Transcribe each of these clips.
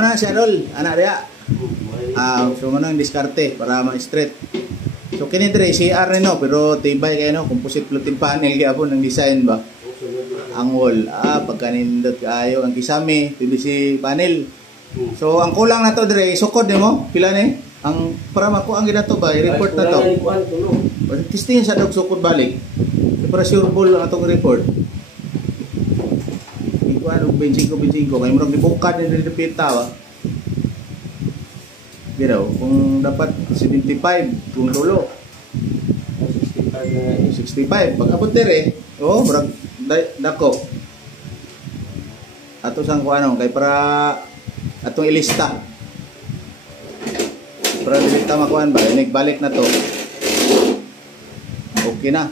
Ano si Arol, anak dia. So manang diskarte para ma-straight. So kini dire CR no, pero tibay kay no, composite floating panel gyapon ang design ba. Ang wall, pagkanindot kaayo ang kisame, PVC panel. So ang kulang na to dire, sukod nimo, pila ni? Ang para mako ang ginato ba, i-report na to. Testing sa dog sukod balik. Para sure ball ang atong report. Ikuan og 25 kay murag gibukad ni dipita ba. Giraw, kung dapat 75 kung tulo. 65 pag abot dire, murag dako. Ato sang kuano kay para atong ilista. Para dili ta makuan ba, balik na to. Okay na.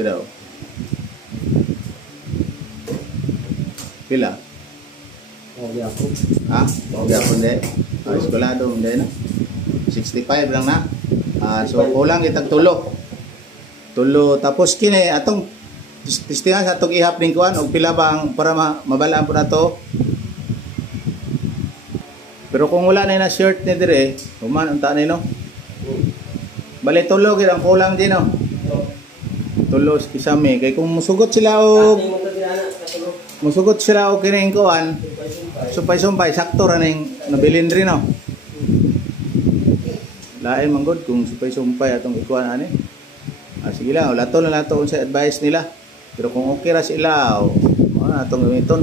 Giraw. Pila? Gyapon. Gyapon de. Eskwelado de na. 65 lang na. So kulang itag tulo. Tapos kini atong testingan sa atong ihap ning kuan og pila bang para mabalaan po na to. Pero kung wala na shirt ni dire, human unta ni no. Bali tulo gid ang kulang din no. Tulo kisame kay kung musugot sila og kining kuan, sumpay sakto ra ning nabilin rin no. Lain man gud kung sumpay atong ikuan ani. Sige lang, lato na lato sa advice nila. Pero kung okay ra sila, atong gamiton.